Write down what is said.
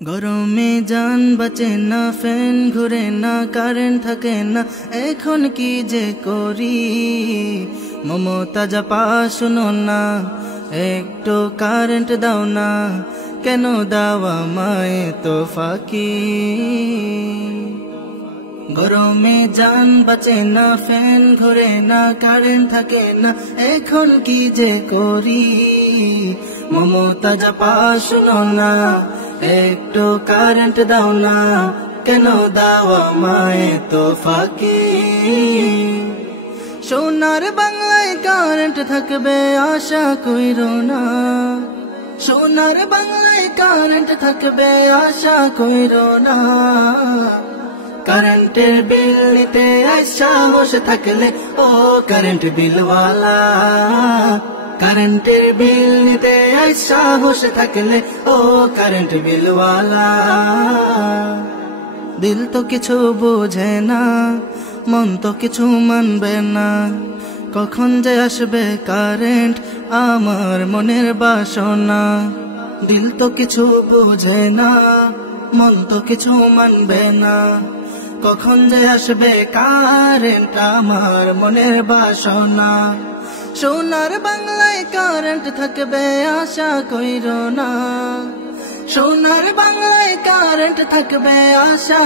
গরমে জান বাঁচে না, ফ্যান ঘুরে না, কারেন্ট থাকে না, এখন কি যে করি। মমতা জাপা শুনো না, একটু কারেন্ট দাও না, কেন দাও আমায় তো ফাঁকি। গরমে জান বাঁচে না, ফ্যান ঘুরে না, কারেন্ট থাকে না, এখন কি যে করি। মমতা জাপা শুনো না, একটু কারেন্ট দাও না, কেন দাও আমায় তো ফাঁকি। সোনার বাংলায় কারেন্ট থাকবে আশা কইরো না, সোনার বাংলায় কারেন্ট থাকবে আশা কইরো না। কারেন্টের বিল নিতে আশা বসে থাকলে ও কারেন্ট বিলওয়ালা, কারেন্টের বিল নিতে আশা বসে থাকলে ও কারেন্ট বিলওয়ালা। দিল তো কিছু বোঝে না, মন তো কিছু মানবে না, কখন যে আসবে কারেন্ট আমার মনের বাসনা। দিল তো কিছু বোঝে না, মন তো কিছু মানবে না, কখন যে আসবে কারেন্ট আমার মনের বাসনা। সোনার বাংলায় কারেন্ট থাকবে আশা কইরো না, সোনার বাংলায় কারেন্ট থাকবে আশা